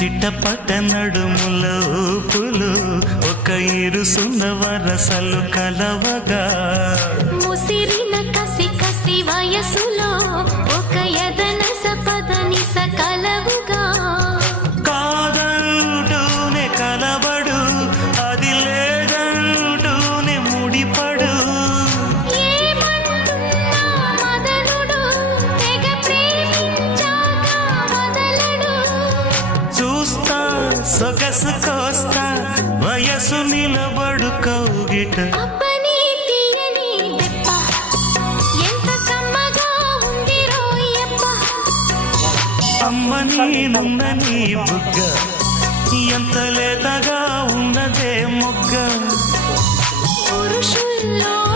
చిట్టపట్ట నడుముల ఊపులు ఒక ఇరుసున్న వరసలు కలవగా ముసిరిన కసి కసి వయసులో ఒక యదన సపదని సకలవుగా కాదంటూనే కలబడు అది లేదంటూనే ముడిపడు ఏమంటున్నా మదనుడు తెగ ప్రేమించాక వదలడు చూస్తా సొగసు కోస్తా వయసు నిలబడు కౌగిట అబ్బని తీయని దెబ్బ ఎంత కమ్మగా ఉంది రోయప్ప అమ్మ నేనున్న నీ బుగ్గ ఎంత లేతగా ఉన్నదే మొగ్గ పురుషుల్లో